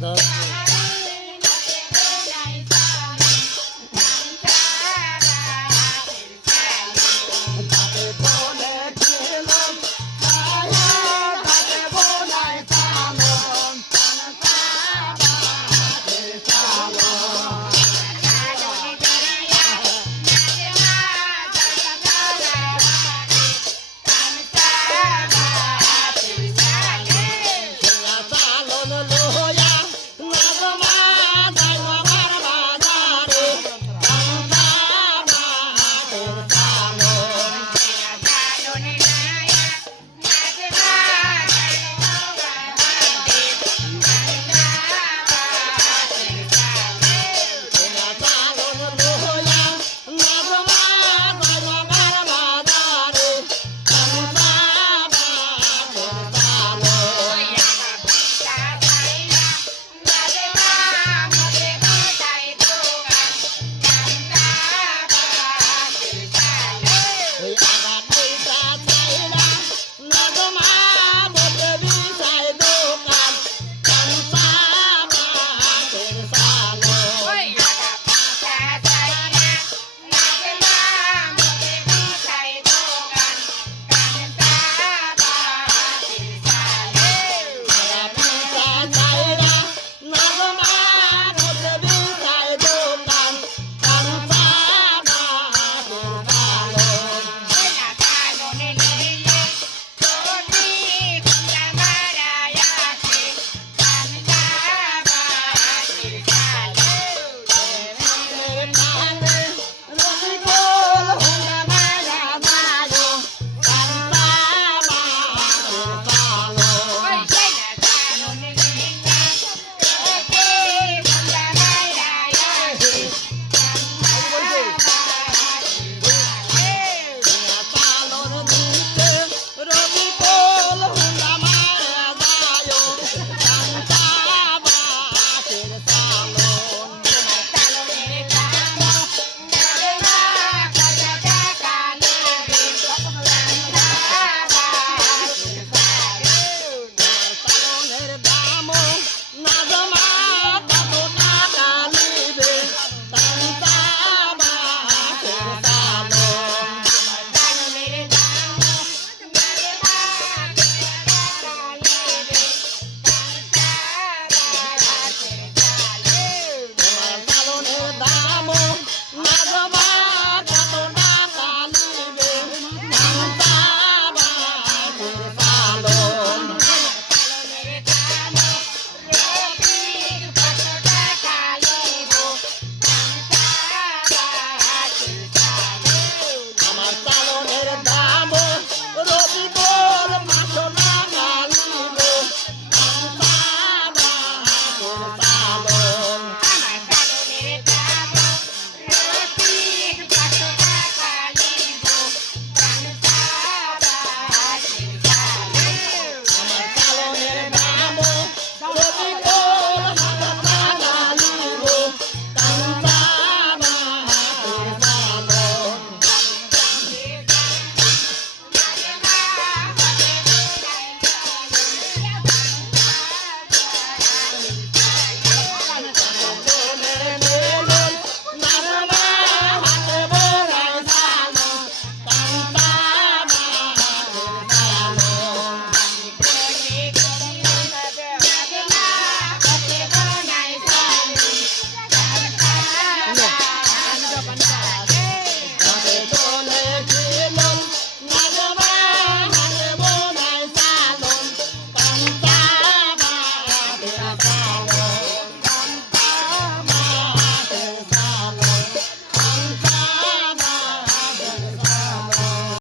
Chicago.